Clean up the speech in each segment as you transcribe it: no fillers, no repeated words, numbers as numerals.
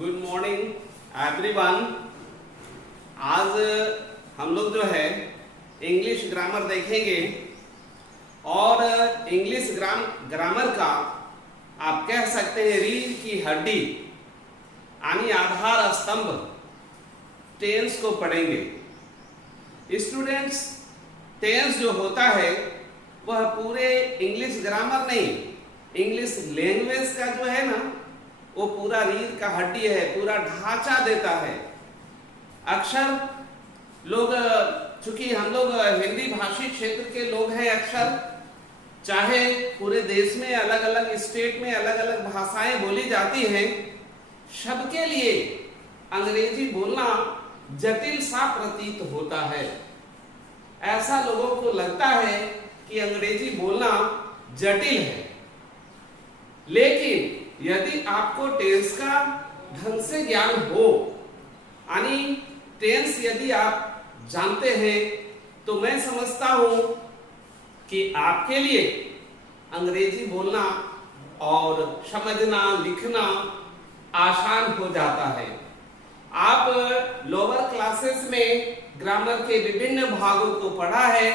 Good morning everyone. आज हम लोग जो है इंग्लिश ग्रामर देखेंगे और इंग्लिश ग्रामर का आप कह सकते हैं रीढ़ की हड्डी यानी आधार स्तंभ टेंस को पढ़ेंगे। स्टूडेंट्स, टेंस जो होता है वह पूरे इंग्लिश ग्रामर नहीं, इंग्लिश लैंग्वेज का जो है ना वो पूरा रीढ़ का हड्डी है, पूरा ढांचा देता है। अक्सर लोग, चूंकि हम लोग हिंदी भाषी क्षेत्र के लोग हैं, अक्सर चाहे पूरे देश में अलग अलग स्टेट में अलग अलग भाषाएं बोली जाती हैं, सबके लिए अंग्रेजी बोलना जटिल सा प्रतीत होता है। ऐसा लोगों को लगता है कि अंग्रेजी बोलना जटिल है, लेकिन यदि आपको टेंस का ढंग से ज्ञान हो, यानी टेंस यदि आप जानते हैं, तो मैं समझता हूं कि आपके लिए अंग्रेजी बोलना और समझना लिखना आसान हो जाता है। आप लोअर क्लासेस में ग्रामर के विभिन्न भागों को पढ़ा है,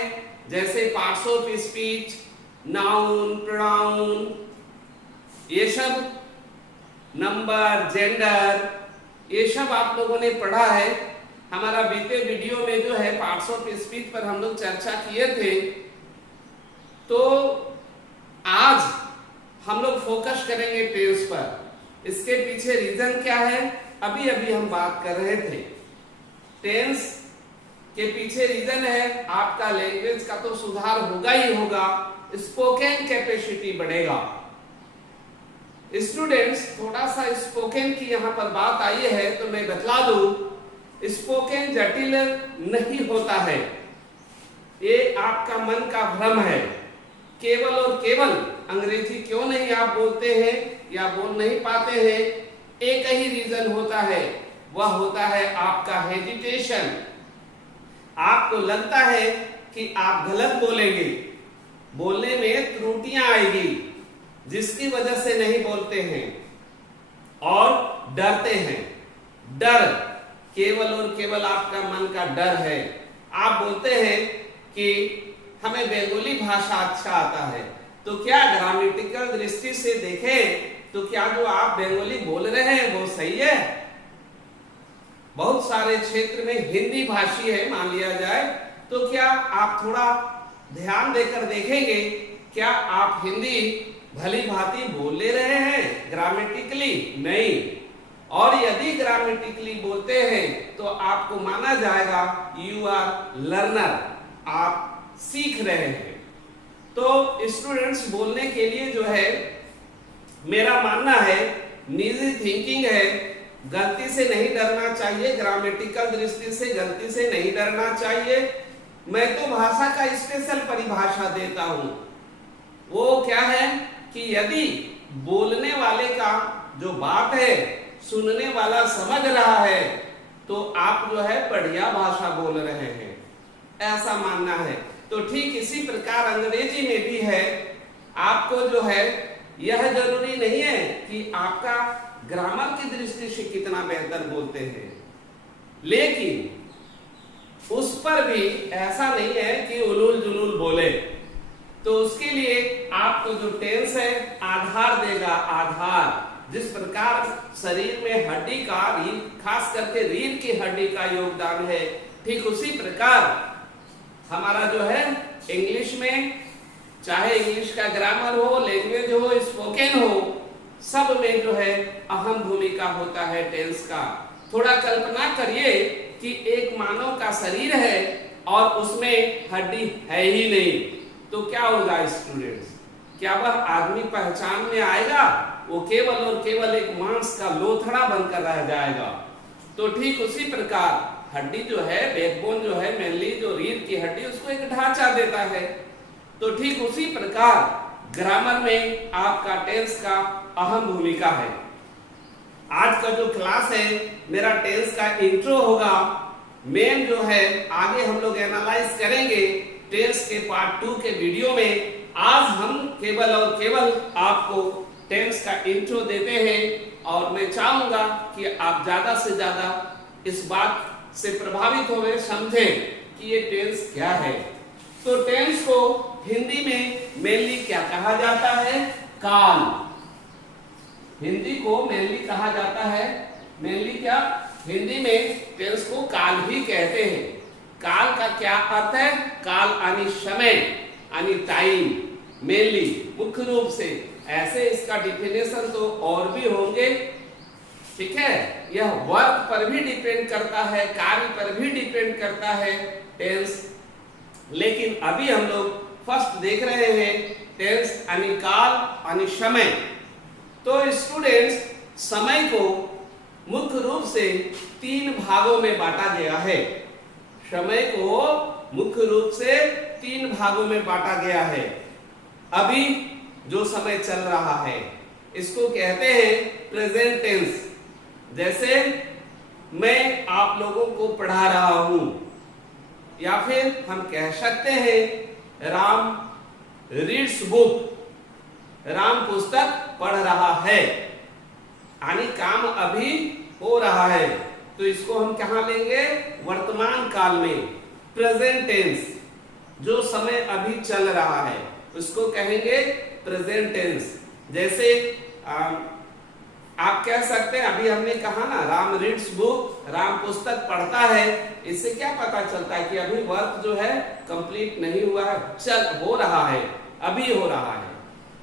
जैसे parts of speech, noun, pronoun, ये सब, नंबर, जेंडर, ये सब आप लोगों ने पढ़ा है। हमारा बीते वीडियो में जो है पार्ट्स ऑफ स्पीच पर हम लोग चर्चा किए थे। तो आज हम लोग फोकस करेंगे टेंस पर। इसके पीछे रीजन क्या है, अभी अभी हम बात कर रहे थे। टेंस के पीछे रीजन है आपका लैंग्वेज का तो सुधार होगा ही होगा, स्पोकन कैपेसिटी बढ़ेगा। स्टूडेंट्स, थोड़ा सा स्पोकन की यहाँ पर बात आई है तो मैं बतला दूं, स्पोकन जटिल नहीं होता है, ये आपका मन का भ्रम है। केवल और केवल अंग्रेजी क्यों नहीं आप बोलते हैं या बोल नहीं पाते हैं, एक ही रीजन होता है, वह होता है आपका हेजिटेशन। आपको लगता है कि आप गलत बोलेंगे, बोलने में त्रुटियां आएगी, जिसकी वजह से नहीं बोलते हैं और डरते हैं। डर केवल और केवल आपका मन का डर है। आप बोलते हैं कि हमें बंगाली भाषा अच्छा आता है, तो क्या ग्रामेटिकल दृष्टि से देखें तो क्या जो आप बंगाली बोल रहे हैं वो सही है? बहुत सारे क्षेत्र में हिंदी भाषी है मान लिया जाए, तो क्या आप थोड़ा ध्यान देकर देखेंगे, क्या आप हिंदी भली भांति बोल ले रहे हैं ग्रामेटिकली? नहीं। और यदि ग्रामेटिकली बोलते हैं तो आपको माना जाएगा यू आर लर्नर, आप सीख रहे हैं। तो स्टूडेंट्स, बोलने के लिए जो है मेरा मानना है, निजी थिंकिंग है, गलती से नहीं डरना चाहिए, ग्रामेटिकल दृष्टि से गलती से नहीं डरना चाहिए। मैं तो भाषा का स्पेशल परिभाषा देता हूं, वो क्या है कि यदि बोलने वाले का जो बात है सुनने वाला समझ रहा है, तो आप जो है बढ़िया भाषा बोल रहे हैं, ऐसा मानना है। तो ठीक इसी प्रकार अंग्रेजी में भी है। आपको जो है यह जरूरी नहीं है कि आपका ग्रामर की दृष्टि से कितना बेहतर बोलते हैं, लेकिन उस पर भी ऐसा नहीं है कि उलूल जुलूल बोले। तो उसके लिए आपको जो टेंस है आधार देगा। आधार, जिस प्रकार शरीर में हड्डी का, खास करके रीढ़ की हड्डी का योगदान है, ठीक उसी प्रकार हमारा जो है इंग्लिश में, चाहे इंग्लिश का ग्रामर हो, लैंग्वेज हो, स्पोकन हो, सब में जो है अहम भूमिका होता है टेंस का। थोड़ा कल्पना करिए कि एक मानव का शरीर है और उसमें हड्डी है ही नहीं, तो क्या होगा स्टूडेंट्स? क्या वह आदमी पहचान में आएगा? वो केवल और केवल एक मांस का लोथड़ा बनकर रह जाएगा। तो ठीक उसी प्रकार हड्डी जो है, बैकबोन जो है, मेनली जो रीढ़ की हड्डी, उसको एक ढांचा देता है। तो ठीक उसी प्रकार ग्रामर में आपका टेंस का अहम भूमिका है। आज का जो क्लास है मेरा टेंस का इंट्रो होगा। मेन जो है आगे हम लोग एनालाइज करेंगे टेंस के पार्ट 2 के वीडियो में। आज हम केवल और केवल आपको टेंस का इंट्रो देते हैं और मैं चाहूंगा कि आप ज्यादा से ज्यादा इस बात से प्रभावित होवे, समझें कि ये टेंस क्या है। तो टेंस को हिंदी में मेनली क्या कहा जाता है? काल। हिंदी को मेनली कहा जाता है, मेनली क्या? हिंदी में टेंस को काल भी कहते हैं। काल का क्या अर्थ है? काल यानी समय, यानी टाइम, मेनली मुख्य रूप से। ऐसे इसका डिफिनेशन तो और भी होंगे, ठीक है। यह वर्क पर भी डिपेंड करता है, कार्य पर भी डिपेंड करता है टेंस, लेकिन अभी हम लोग फर्स्ट देख रहे हैं टेंस यानी काल यानी समय। तो स्टूडेंट्स, समय को मुख्य रूप से 3 भागों में बांटा गया है। समय को मुख्य रूप से 3 भागों में बांटा गया है। अभी जो समय चल रहा है इसको कहते हैं प्रेजेंट टेंस। जैसे मैं आप लोगों को पढ़ा रहा हूं, या फिर हम कह सकते हैं राम रीड्स बुक, राम पुस्तक पढ़ रहा है, यानी काम अभी हो रहा है। तो इसको हम कहां लेंगे? वर्तमान काल में, प्रेजेंट टेंस। जो समय अभी चल रहा है उसको कहेंगे प्रेजेंट टेंस। जैसे आप कह सकते हैं, अभी हमने कहा ना राम रीड्स बुक, राम पुस्तक पढ़ता है। इससे क्या पता चलता है कि अभी वर्क जो है कंप्लीट नहीं हुआ है, चल हो रहा है, अभी हो रहा है।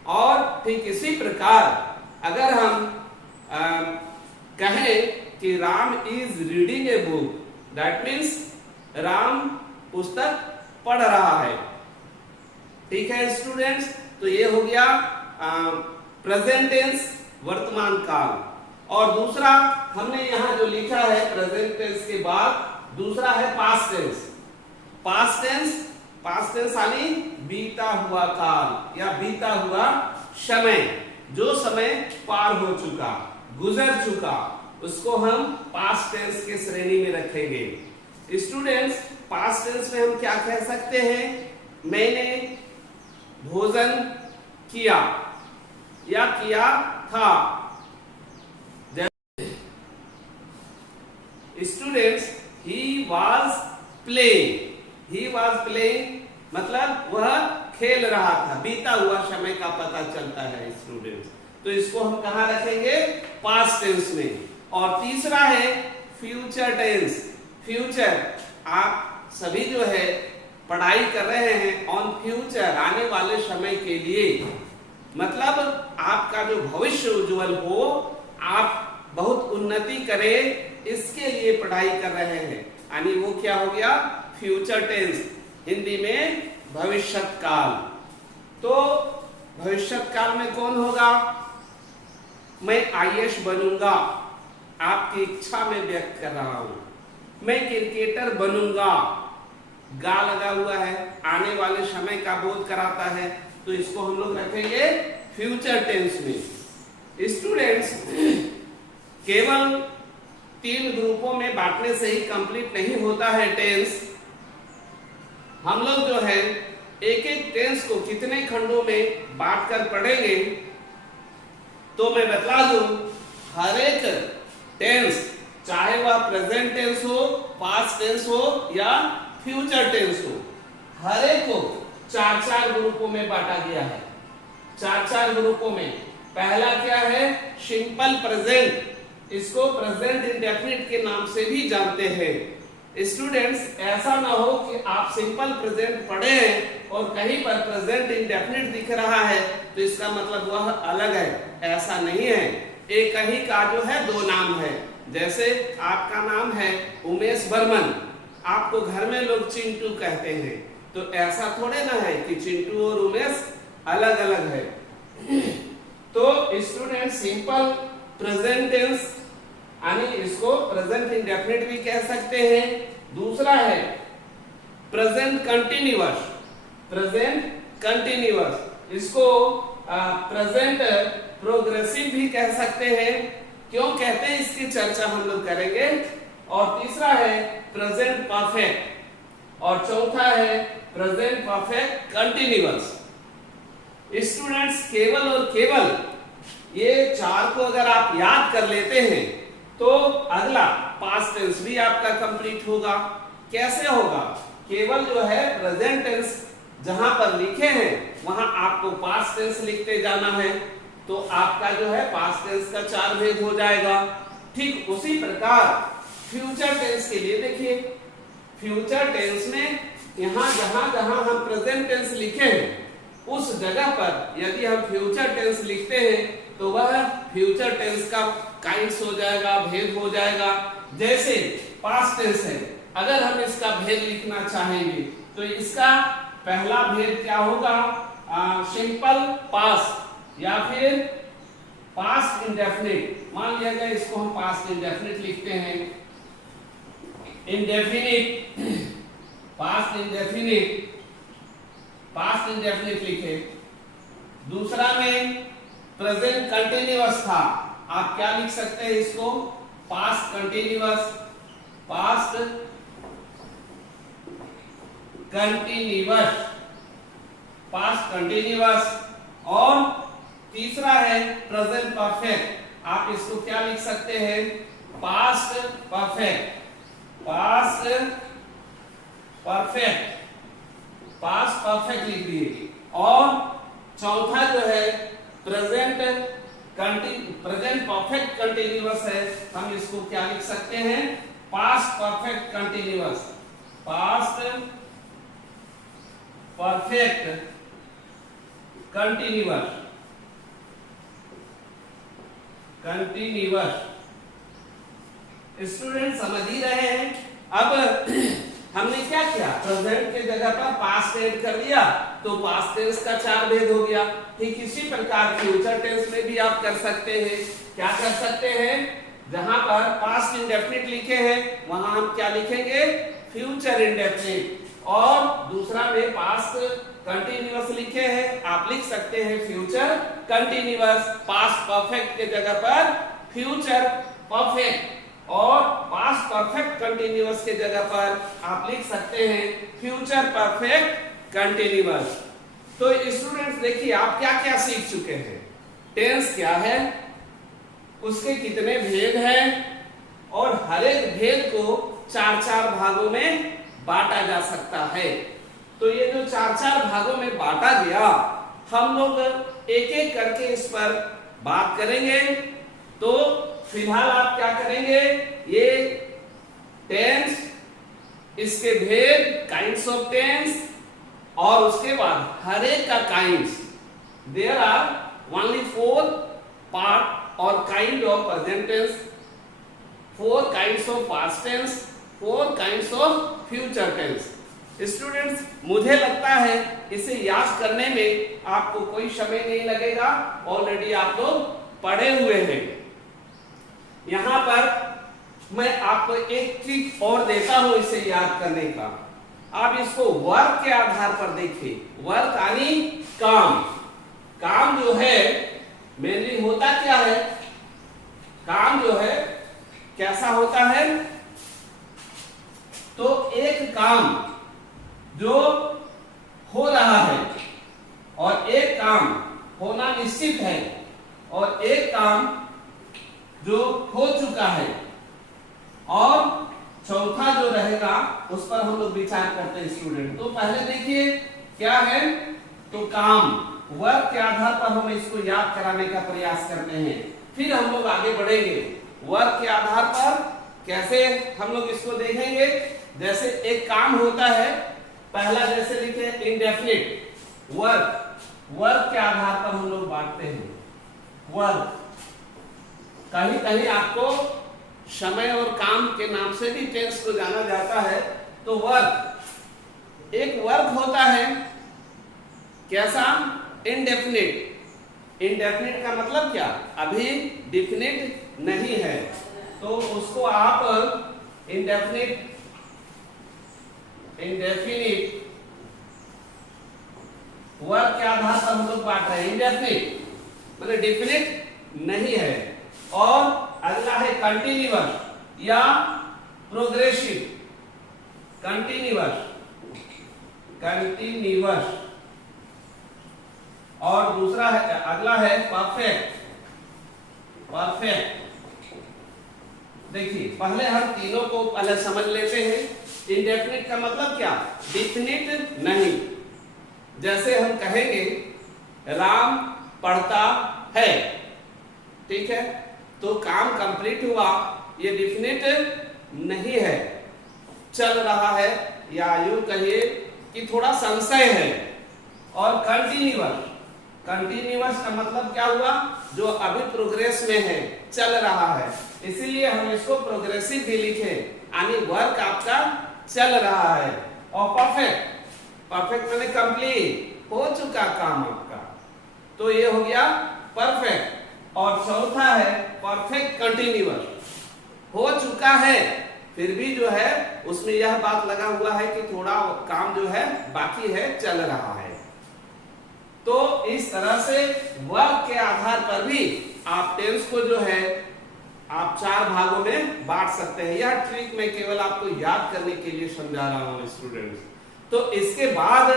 और ठीक इसी प्रकार अगर हम कहें कि Ram is reading a book, that means Ram पुस्तक पढ़ रहा है। ठीक है स्टूडेंट्स, तो ये हो गया प्रेजेंट टेंस, वर्तमान काल। और दूसरा हमने यहां जो लिखा है प्रेजेंट टेंस के बाद दूसरा है past tense. Past tense, past tense यानी बीता हुआ काल या बीता हुआ समय। जो समय पार हो चुका, गुजर चुका, उसको हम पास्ट टेंस के श्रेणी में रखेंगे। स्टूडेंट्स, पास्ट टेंस में हम क्या कह सकते हैं? मैंने भोजन किया या किया था। Students, he was playing. He was playing मतलब वह खेल रहा था। बीता हुआ समय का पता चलता है स्टूडेंट्स। तो इसको हम कहां रखेंगे? पास्ट टेंस में। और तीसरा है फ्यूचर टेंस। फ्यूचर, आप सभी जो है पढ़ाई कर रहे हैं ऑन फ्यूचर, आने वाले समय के लिए। मतलब आपका जो भविष्य उज्जवल हो, आप बहुत उन्नति करें, इसके लिए पढ़ाई कर रहे हैं, यानी वो क्या हो गया? फ्यूचर टेंस, हिंदी में भविष्यत काल। तो भविष्यत काल में कौन होगा? मैं आईएएस बनूंगा, आपकी इच्छा में व्यक्त कर रहा हूं। मैं क्रिकेटर बनूंगा, गा लगा हुआ है, आने वाले समय का बोध कराता है। तो इसको हम लोग रखेंगे फ्यूचर टेंस में। स्टूडेंट्स, केवल 3 ग्रुपों में बांटने से ही कंप्लीट नहीं होता है टेंस। हम लोग जो है एक एक टेंस को कितने खंडों में बांटकर पढ़ेंगे, तो मैं बता दूं, हर एक टेंस, चाहे वह प्रेजेंट टेंस हो, पास्ट टेंस हो या फ्यूचर टेंस हो, हर एक को 4-4 ग्रुपों में बांटा गया है। 4-4 ग्रुपों में। पहला क्या है? Simple present. इसको प्रेजेंट इंडेफिनिट के नाम से भी जानते हैं। स्टूडेंट्स, ऐसा ना हो कि आप सिंपल प्रेजेंट पढ़े हैं और कहीं पर प्रेजेंट इंडेफिनिट दिख रहा है तो इसका मतलब वह अलग है। ऐसा नहीं है, एक ही का जो है 2 नाम है। जैसे आपका नाम है उमेश बर्मन, आपको घर में लोग चिंटू कहते हैं, तो ऐसा थोड़े ना है कि चिंटू और उमेश अलग अलग है। तो स्टूडेंट, सिंपल प्रेजेंट टेंस यानी इसको प्रेजेंट इंडेफिनिट भी कह सकते हैं। दूसरा है प्रेजेंट कंटिन्यूअस। प्रेजेंट कंटिन्यूअस, इसको प्रेजेंट प्रोग्रेसिव भी कह सकते हैं। क्यों कहते हैं इसकी चर्चा हम लोग करेंगे। और तीसरा है प्रेजेंट परफेक्ट और चौथा है प्रेजेंट परफेक्ट कंटिन्यूअस। स्टूडेंट्स, केवल और केवल ये चार को अगर आप याद कर लेते हैं तो अगला पास्ट टेंस भी आपका कंप्लीट होगा। कैसे होगा? केवल जो है प्रेजेंट टेंस जहां पर लिखे हैं वहां आपको पास्ट टेंस लिखते जाना है, तो आपका जो है पास्ट टेंस का चार भेद हो जाएगा। ठीक उसी प्रकार फ्यूचर टेंस के लिए देखिए, फ्यूचर टेंस में यहां जहां जहां हम प्रेजेंट टेंस लिखे हैं उस जगह पर यदि हम फ्यूचर टेंस लिखते हैं तो वह फ्यूचर टेंस का काइंड्स हो जाएगा, भेद हो जाएगा। जैसे पास्ट टेंस है, अगर हम इसका भेद लिखना चाहेंगे तो इसका पहला भेद क्या होगा? सिंपल पास्ट या फिर पास्ट इंडेफिनिट। मान लिया जाए इसको हम पास्ट इंडेफिनिट लिखते हैं, indefinite, past indefinite, past indefinite लिखे। दूसरा में प्रेजेंट कंटिन्यूअस था, आप क्या लिख सकते हैं इसको? Past continuous, past continuous, past continuous. और तीसरा है प्रेजेंट परफेक्ट, आप इसको क्या लिख सकते हैं? Past perfect, past perfect, past perfect लिख दिए। और चौथा जो है प्रेजेंट परफेक्ट कंटिन्यूअस है, हम इसको क्या लिख सकते हैं? Past perfect continuous, past perfect continuous, continuous. Student समझ ही रहे हैं? अब हमने क्या किया? प्रेजेंट के जगह पर पास्ट ऐड कर दिया तो पास्ट टेंस का चार भेद हो गया। ठीक इसी प्रकार फ्यूचर टेंस में भी आप कर सकते हैं। क्या कर सकते हैं? जहां पर पास्ट इंडेफिनिट लिखे हैं वहां हम क्या लिखेंगे? Future indefinite. और दूसरा में पास्ट कंटिन्यूअस लिखे हैं, आप लिख सकते हैं फ्यूचर कंटिन्यूअस। पास्ट परफेक्ट के जगह पर फ्यूचर परफेक्ट, और पास्ट परफेक्ट कंटिन्यूअस के जगह पर आप लिख सकते हैं फ्यूचर परफेक्ट कंटिन्यूअस। तो स्टूडेंट्स देखिए आप क्या क्या सीख चुके हैं। टेंस क्या है, उसके कितने भेद हैं, और हर एक भेद को चार चार भागों में बांटा जा सकता है। तो ये जो चार चार भागों में बांटा गया, हम लोग एक एक करके इस पर बात करेंगे। तो फिलहाल आप क्या करेंगे? ये टेंस, इसके भेद, काइंड्स ऑफ टेंस, और उसके बाद हर एक का kinds. There are only 4 part और kind of present tense, 4 kinds of past tense, 4 kinds of future tense. Students मुझे लगता है इसे याद करने में आपको कोई समय नहीं लगेगा, ऑलरेडी आप लोग पढ़े हुए हैं। यहां पर मैं आपको एक चीज और देता हूं इसे याद करने का। आप इसको वर्क के आधार पर देखिए। वर्क यानी काम। काम जो है मेनली होता क्या है? काम जो है कैसा होता है? तो एक काम जो हो रहा है और एक काम होना निश्चित है और एक काम जो हो चुका है, और चौथा जो रहेगा उस पर हम लोग विचार करते हैं स्टूडेंट। तो पहले देखिए क्या है, तो काम। वर्क के आधार पर हम इसको याद कराने का प्रयास करते हैं, फिर हम लोग आगे बढ़ेंगे। वर्क के आधार पर कैसे हम लोग इसको देखेंगे। जैसे एक काम होता है, पहला जैसे लिखे इंडेफिनिट वर्क। वर्क के आधार पर हम लोग बांटते हैं वर्क। कहीं कहीं आपको समय और काम के नाम से भी टेंस को जाना जाता है। तो वर्क, एक वर्क होता है कैसा? इंडेफिनिट। इंडेफिनिट का मतलब क्या? अभी डिफिनिट नहीं है, तो उसको आप इंडेफिनिट वर्क के आधार पर हम लोग बांट रहे हैं। इंडेफिनिट मतलब डिफिनिट नहीं है। और अगला है कंटिन्यूअस या प्रोग्रेसिव। Continuous, continuous. और दूसरा है, अगला है परफेक्ट, परफेक्ट। देखिए पहले हम तीनों को पहले समझ लेते हैं। इंडेफिनिट का मतलब क्या? डिफिनिट नहीं। जैसे हम कहेंगे राम पढ़ता है, ठीक है, तो काम कंप्लीट हुआ, ये डिफिनिट नहीं है। चल रहा है, या यूं कहिए कि थोड़ा संशय है। और कंटिन्यूअस, कंटिन्यूअस का मतलब क्या हुआ? जो अभी प्रोग्रेस में है, चल रहा है, इसीलिए हम इसको प्रोग्रेसिव भी लिखे, यानी वर्क आपका चल रहा है। और परफेक्ट, परफेक्ट माने कंप्लीट, हो चुका काम आपका, तो ये हो गया परफेक्ट। और चौथा है परफेक्ट कंटिन्यूअस, हो चुका है फिर भी जो है उसमें यह बात लगा हुआ है कि थोड़ा काम जो है बाकी है, चल रहा है। तो इस तरह से वर्ब के आधार पर भी आप टेंस को जो है आप 4 भागों में बांट सकते हैं। यह ट्रिक मैं केवल आपको याद करने के लिए समझा रहा हूं स्टूडेंट्स। तो इसके बाद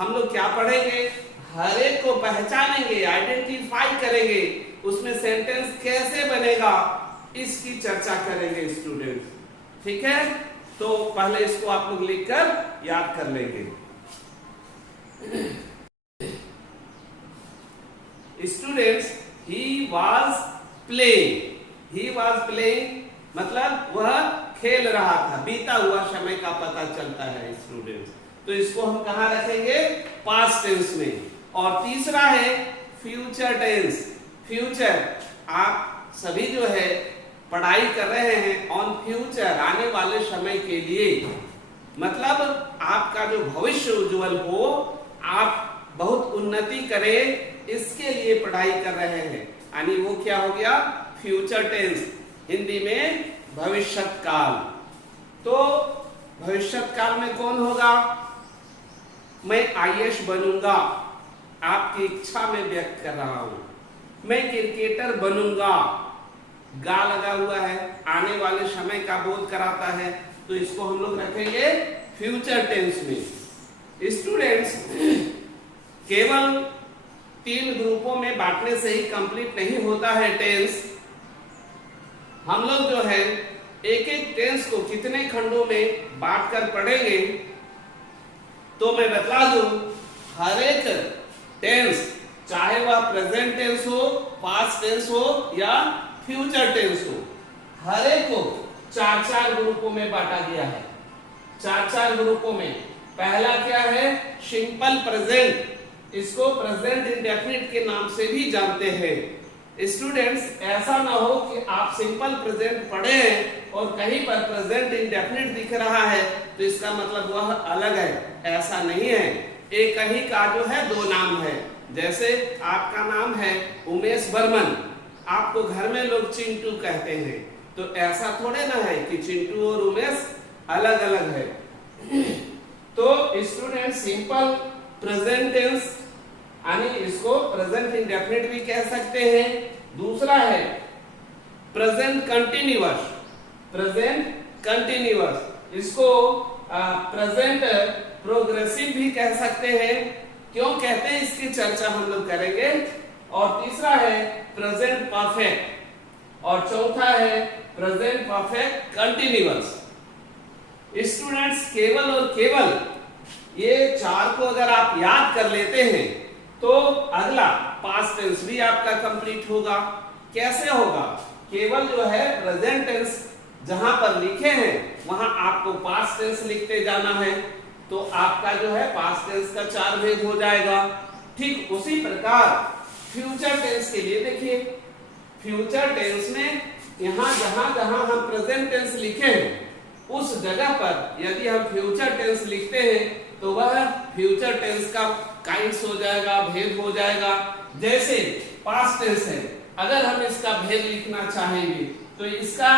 हम लोग क्या पढ़ेंगे? हर एक को पहचानेंगे, आइडेंटिफाई करेंगे, उसमें सेंटेंस कैसे बनेगा इसकी चर्चा करेंगे स्टूडेंट्स, ठीक है। तो पहले इसको आप लोग लिखकर याद कर लेंगे। Students, he was playing, he was playing मतलब वह खेल रहा था, बीता हुआ समय का पता चलता है स्टूडेंट्स। तो इसको हम कहां रखेंगे? पास्ट टेंस में। और तीसरा है फ्यूचर टेंस। फ्यूचर, आप सभी जो है पढ़ाई कर रहे हैं ऑन फ्यूचर, आने वाले समय के लिए, मतलब आपका जो भविष्य उज्जवल हो, आप बहुत उन्नति करें, इसके लिए पढ़ाई कर रहे हैं, यानी वो क्या हो गया? फ्यूचर टेंस, हिंदी में भविष्यत काल। तो भविष्यत काल में कौन होगा? मैं आईएएस बनूंगा, आपकी इच्छा में व्यक्त कर रहा हूं। मैं क्रिकेटर बनूंगा, गा लगा हुआ है, आने वाले समय का बोध कराता है, तो इसको हम लोग रखेंगे फ्यूचर टेंस में। स्टूडेंट्स, केवल 3 ग्रुपों में बांटने से ही कंप्लीट नहीं होता है टेंस। हम लोग जो है एक एक टेंस को कितने खंडों में बांटकर पढ़ेंगे, तो मैं बता दूं, हर एक टेंस, चाहे वह प्रेजेंट टेंस हो, पास्ट टेंस हो या फ्यूचर टेंस हो, हर एक को 4-4 ग्रुपों में बांटा गया है। 4-4 ग्रुपों में। पहला क्या है? सिंपल प्रेजेंट, इसको प्रेजेंट इंडेफिनिट के नाम से भी जानते हैं। स्टूडेंट्स, ऐसा ना हो कि आप सिंपल प्रेजेंट पढ़े हैं और कहीं पर प्रेजेंट इंडेफिनिट दिख रहा है तो इसका मतलब वह अलग है, ऐसा नहीं है। एक ही का जो है 2 नाम है। जैसे आपका नाम है उमेश बर्मन, आपको घर में लोग चिंटू कहते हैं, तो ऐसा थोड़े ना है कि चिंटू और उमेश अलग अलग है। तो स्टूडेंट, सिंपल प्रेजेंट टेंस, यानी इसको प्रेजेंट इंडेफिनिट भी कह सकते हैं। दूसरा है प्रेजेंट कंटिन्यूअस, प्रेजेंट कंटिन्यूअस, इसको प्रेजेंट प्रोग्रेसिव भी कह सकते हैं। क्यों कहते हैं इसकी चर्चा हम लोग करेंगे। और तीसरा है प्रेजेंट परफेक्ट, और चौथा है प्रेजेंट परफेक्ट कंटिन्यूअस। स्टूडेंट्स, केवल और केवल ये 4 को अगर आप याद कर लेते हैं तो अगला पास्ट टेंस भी आपका कंप्लीट होगा। कैसे होगा? केवल जो है प्रेजेंट टेंस जहां पर लिखे हैं वहां आपको पास्ट टेंस लिखते जाना है, तो आपका जो है पास्ट टेंस का 4 भेद हो जाएगा। ठीक उसी प्रकार फ्यूचर टेंस के लिए देखिए, फ्यूचर टेंस में यहां जहां जहां हम प्रेजेंट टेंस लिखे हैं उस जगह पर यदि हम फ्यूचर टेंस लिखते हैं तो वह फ्यूचर टेंस का काइंड्स हो जाएगा, भेद हो जाएगा। जैसे पास्ट टेंस है, अगर हम इसका भेद लिखना चाहेंगे तो इसका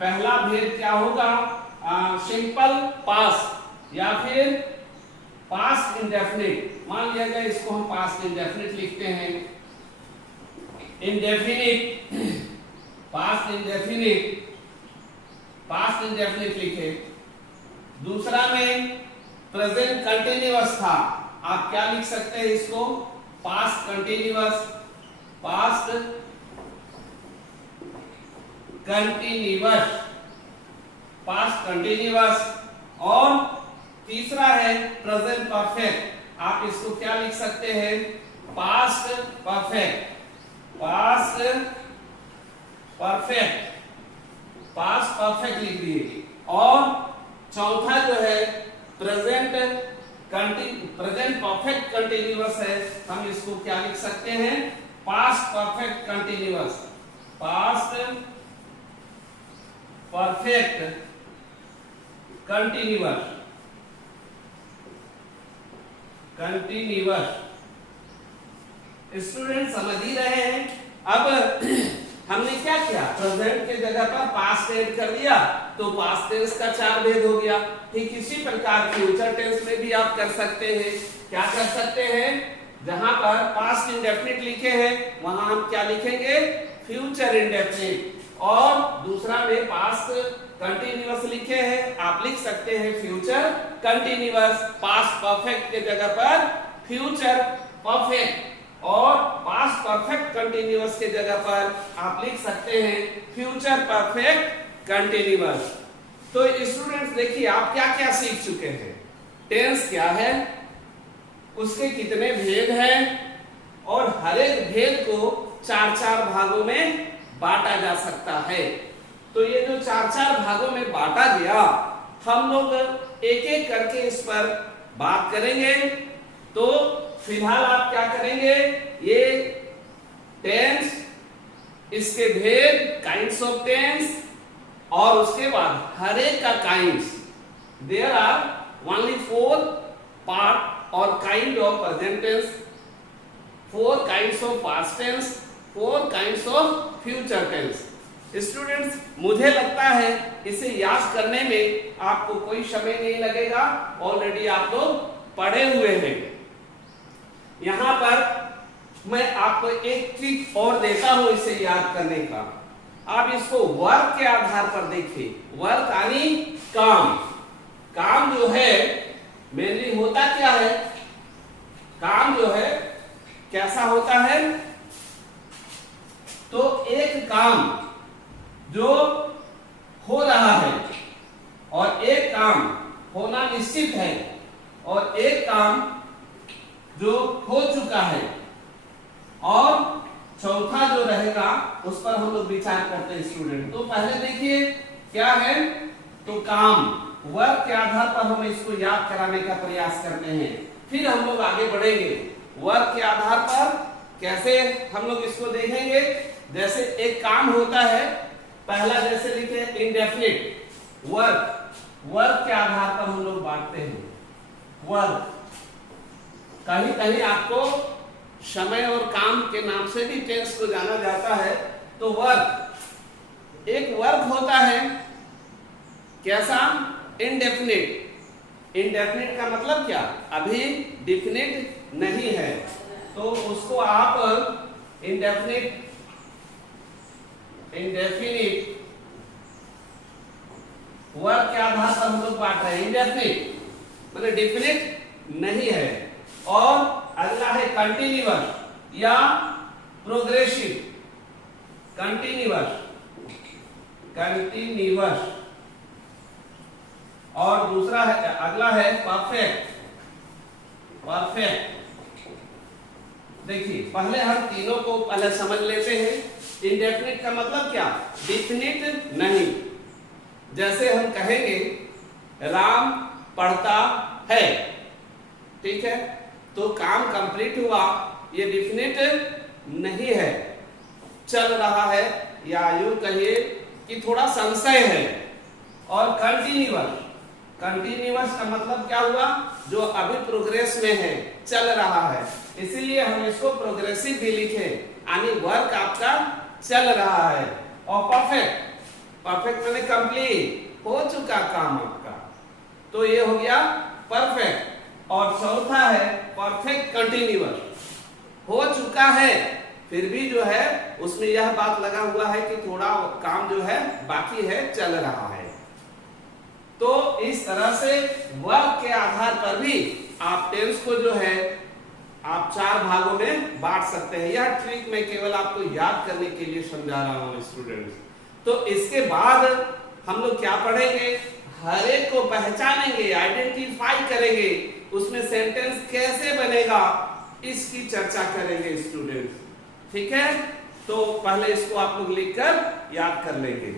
पहला भेद क्या होगा? सिंपल पास्ट या फिर पास्ट इंडेफिनिट। मान लिया जाए इसको हम पास्ट इंडेफिनिट लिखते हैं, indefinite, past indefinite, past indefinite लिखे। दूसरा में प्रेजेंट कंटिन्यूअस था, आप क्या लिख सकते हैं इसको? Past continuous, past continuous, past continuous. और तीसरा है प्रेजेंट परफेक्ट। आप इसको क्या लिख सकते हैं? Past perfect, past perfect, past perfect लिख दिए। और चौथा जो है प्रेजेंट परफेक्ट कंटिन्यूअस है, हम इसको क्या लिख सकते हैं? Past perfect continuous, past perfect continuous, continuous. Student समझ ही रहे हैं। अब हमने क्या किया? प्रेजेंट के जगह पर पास्ट ऐड कर दिया, तो पास्ट टेंस का 4 भेद हो गया। ठीक इसी प्रकार फ्यूचर टेंस में भी आप कर सकते हैं। क्या कर सकते हैं? जहां पर पास्ट इंडेफिनिट लिखे हैं वहां हम क्या लिखेंगे? Future indefinite. और दूसरा में पास्ट कंटिन्यूअस लिखे हैं, आप लिख सकते हैं फ्यूचर कंटिन्यूअस। पास्ट परफेक्ट के जगह पर फ्यूचर परफेक्ट, और पास्ट परफेक्ट कंटिन्यूअस के जगह पर आप लिख सकते हैं फ्यूचर परफेक्ट कंटिन्यूअस। तो स्टूडेंट्स देखिए, आप क्या क्या सीख चुके हैं? टेंस क्या है, उसके कितने भेद हैं, और हर एक भेद को 4-4 भागों में बांटा जा सकता है। तो ये जो 4-4 भागों में बांटा गया, हम लोग एक एक करके इस पर बात करेंगे। तो फिलहाल आप क्या करेंगे? ये टेंस, इसके भेद, काइंड्स ऑफ टेंस, और उसके बाद हर एक का kinds. There are only 4 part और kind of present tense, 4 kinds of past tense, 4 kinds of future tense. Students, मुझे लगता है इसे याद करने में आपको कोई समय नहीं लगेगा, ऑलरेडी आप लोग पढ़े हुए हैं। यहां पर मैं आपको एक ट्रिक और देता हूं इसे याद करने का। आप इसको वर्क के आधार पर देखिए। वर्क यानी काम। काम जो है मेनली होता क्या है? काम जो है कैसा होता है? तो एक काम जो हो रहा है, और एक काम होना निश्चित है, और एक काम जो हो चुका है, और चौथा जो रहेगा उस पर हम लोग विचार करते हैं स्टूडेंट। तो पहले देखिए क्या है? तो काम, वर्क के आधार पर हम इसको याद कराने का प्रयास करते हैं। फिर हम लोग आगे बढ़ेंगे। वर्क के आधार पर कैसे हम लोग इसको देखेंगे? जैसे एक काम होता है, पहला जैसे लिखे इंडेफिनिट वर्क, वर्क के आधार पर हम लोग बांटते हैं। वर्क कहीं कहीं आपको समय और काम के नाम से भी टेंस को जाना जाता है। तो वर्क, एक वर्क होता है कैसा? इंडेफिनिट। इंडेफिनिट का मतलब क्या? अभी डिफिनिट नहीं है, तो उसको आप इंडेफिनिट वर्क के आधार पर हम लोग बांट रहे हैं। इंडेफिनिट मतलब डिफिनिट नहीं है। और अगला है कंटिन्यूअस या प्रोग्रेसिव। Continuous, continuous. और दूसरा है, अगला है परफेक्ट। परफेक्ट। देखिए पहले हम तीनों को पहले समझ लेते हैं। इंडेफिनिट का मतलब क्या? डिफिनिट नहीं। जैसे हम कहेंगे राम पढ़ता है, ठीक है, तो काम कंप्लीट हुआ, ये डिफिनिट नहीं है, चल रहा है, या यूं कहिए कि थोड़ा संशय है। और कंटिन्यूअस, कंटिन्यूअस का मतलब क्या हुआ? जो अभी प्रोग्रेस में है, चल रहा है, इसीलिए हम इसको प्रोग्रेसिव भी लिखे, यानी वर्क आपका चल रहा है। और परफेक्ट, परफेक्ट मैंने कंप्लीट, हो चुका काम आपका, तो ये हो गया परफेक्ट। और चौथा है परफेक्ट कंटिन्यूअस, हो चुका है फिर भी जो है उसमें यह बात लगा हुआ है कि थोड़ा काम जो है बाकी है, चल रहा है। तो इस तरह से वर्क के आधार पर भी आप टेंस को जो है आप 4 भागों में बांट सकते हैं। यह ट्रिक मैं केवल आपको याद करने के लिए समझा रहा हूं स्टूडेंट्स। तो इसके बाद हम लोग क्या पढ़ेंगे, हर एक को पहचानेंगे, आइडेंटिफाई करेंगे, उसमें सेंटेंस कैसे बनेगा इसकी चर्चा करेंगे स्टूडेंट्स। ठीक है, तो पहले इसको आप लोग लिखकर याद कर लेंगे।